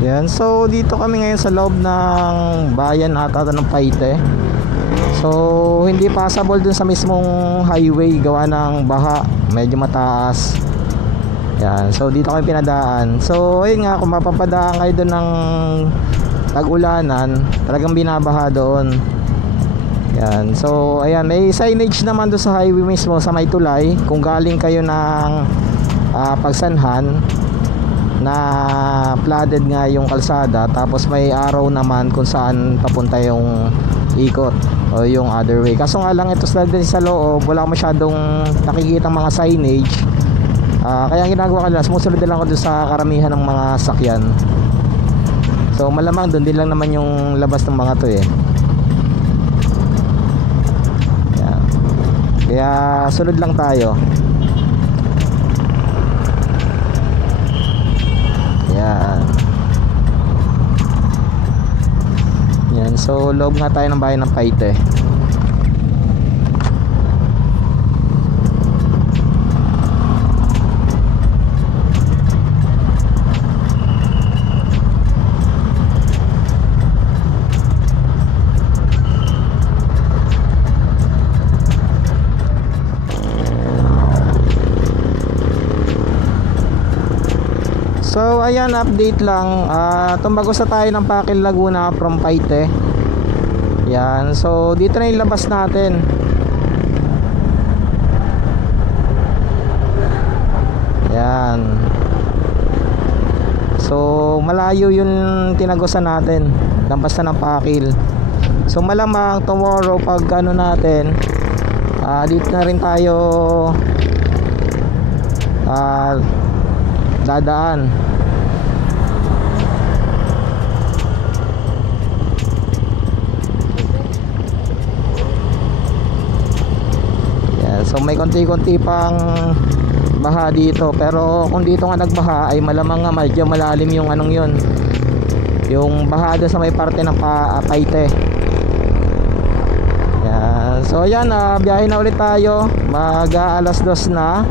Yan, so dito kami ngayon sa loob ng bayan ata ng Paite. So hindi passable dun sa mismong highway, gawa ng baha, medyo mataas. Yan, so dito kami pinadaan. So ayun nga, kung mapapadaan kayo dun ng tag-ulanan, talagang binabaha doon. Yan, so ayan, may signage naman doon sa highway mismo sa may tulay kung galing kayo ng Pagsanhan na flooded nga yung kalsada, tapos may arrow naman kung saan papunta yung ikot o yung other way. Kaso nga lang ito sa loob, wala masyadong nakikita mga signage. Kaya ang ginagawa ko lang, sumusunod lang ako doon sa karamihan ng mga sakyan. So malamang doon din lang naman yung labas ng mga to eh. Yan. Kaya sunod lang tayo. Yan. Yan, so loob nga tayo ng bayan ng Paite. So ayan, update lang. Tumagos na tayo ng Pakil Laguna from Paite. Yan, so dito na yung labas natin. Yan. So malayo yung tinagosan natin, lampas na ng Pakil. So malamang tomorrow pag ano natin, dito na rin tayo dadaan. Yeah, so may konti-konti pang baha dito, pero kung dito nga nagbaha ay malamang nga medyo malalim yung anong yun, yung baha sa may parte ng Paite. Yeah, so yan, biyahe na ulit tayo, mag-alas 2 na.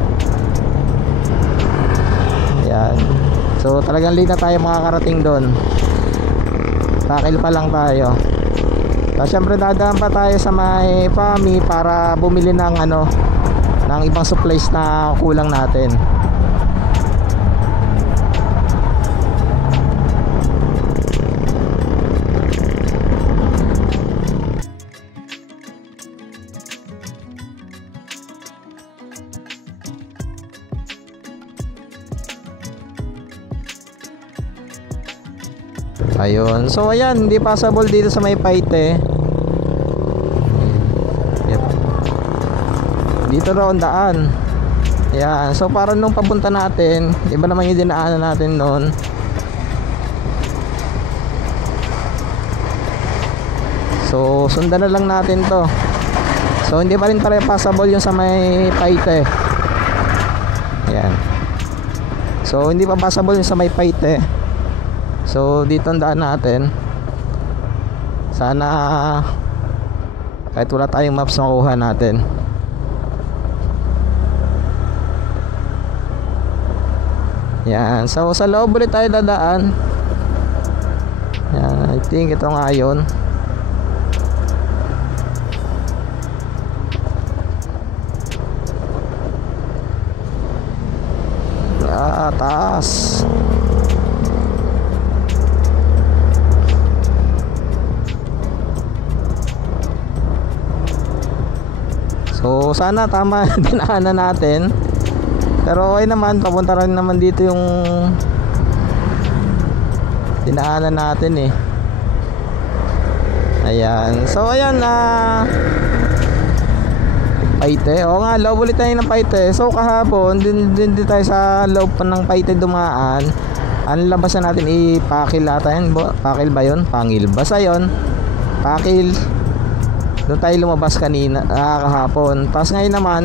Yan. So talagang late na tayo makakarating doon. Pakil pa lang tayo. So syempre dadaan pa tayo sa may PAMI para bumili ng ng ibang supplies na kulang natin. Ayun. So ayan, hindi passable dito sa may Paite. Yep. Dito raw ang daan. Ayan. So para nung papunta natin, iba naman yung dinaanan natin noon. So sundan na lang natin to. So hindi pa rin pala passable yung sa may Paite. Ayan. So hindi pa passable yung sa may Paite. So dito ang daan natin. Sana kahit wala tayong maps makuha natin. Yan. So sa loob ulit tayo dadaan. Yan. I think ito nga yun. Taas. So sana tama dinaanan natin. Pero okay naman, papunta rin naman dito yung dinaanan natin eh. Ayan. So ayan, Paite. Oo nga, loob ulit tayo ng Paite. So kahapon din tayo sa loob pa ng Paite dumaan. Ang labasan natin Pakil ata yun. Pakil ba yun? Pangil. Basta yun, Pakil. Doon tayo lumabas kanina, kahapon. Tapos ngayon naman,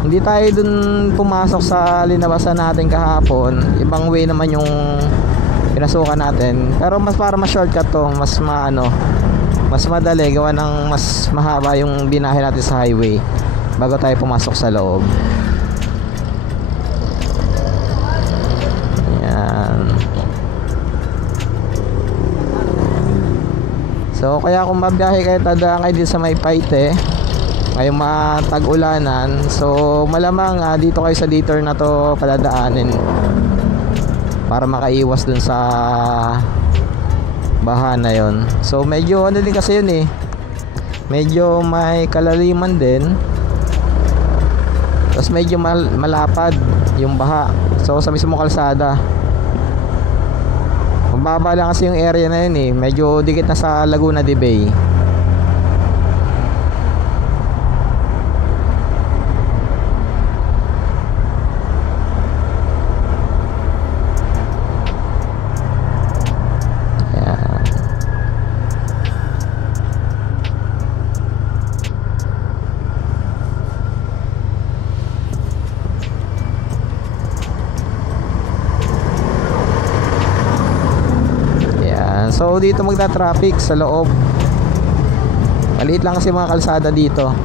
hindi tayo doon pumasok sa linabasan natin kahapon. Ibang way naman yung pinasukan natin. Pero mas para mas shortcut to, mas mas madali, gawa ng mas mahaba yung binahe natin sa highway bago tayo pumasok sa loob. Yan. So kaya kung mabiyahe kayo, tadaan kayo dito sa may Paite ngayong matag-ulanan, so malamang dito kayo sa detour na to padadaanin para makaiwas dun sa baha na yon. So medyo ano din kasi yun eh, medyo may kalaliman din, tapos medyo malapad yung baha. So sa mismo kalsada, mababa lang kasi yung area na yun eh, medyo dikit na sa Laguna de Bay. So dito magta-traffic sa loob. Maliit lang kasi mga kalsada dito.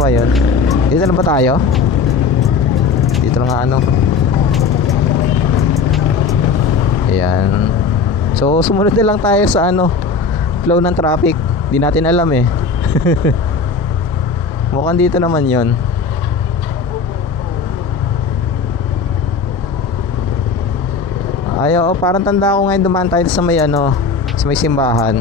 Ba yun? Dito na ba tayo? Dito na nga ano. Ayan. So sumunod na lang tayo sa ano, flow ng traffic. Di natin alam eh. Mukhang dito naman yun. Ayaw, parang tanda ko ngayon dumaan tayo sa may ano, sa may simbahan.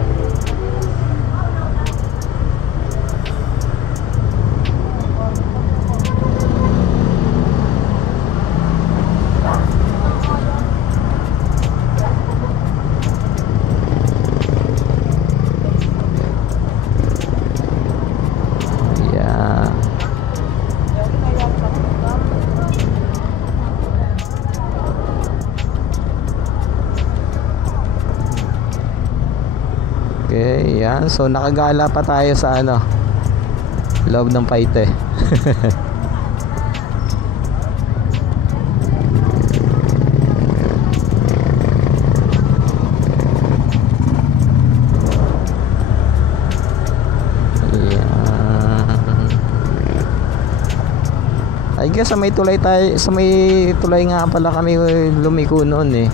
Okay, yan. So nakagala pa tayo sa ano, loob ng Paite. I guess sa may tulay tayo, sa may tulay nga pala kami lumiko noon eh.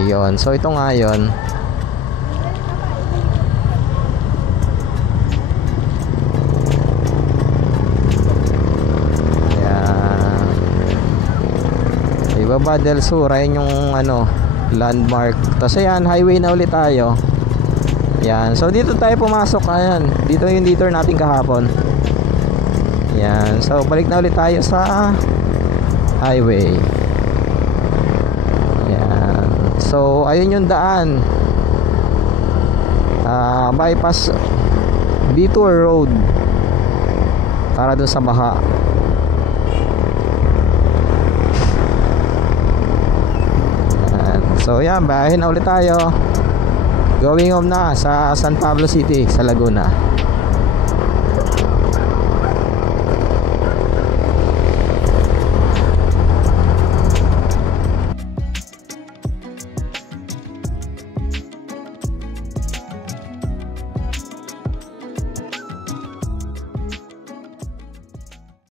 Ayun, so ito nga yun. Ibaba del Sur, ayun yung ano, landmark. Tapos ayan, highway na ulit tayo. Yan, so dito tayo pumasok. Ayan, dito yung detour natin kahapon. Yan, so balik na ulit tayo sa highway. Yan, so ayun yung daan, bypass detour road para dun sa baha. So yan, bayahin na ulit tayo. Going home na sa San Pablo City, sa Laguna.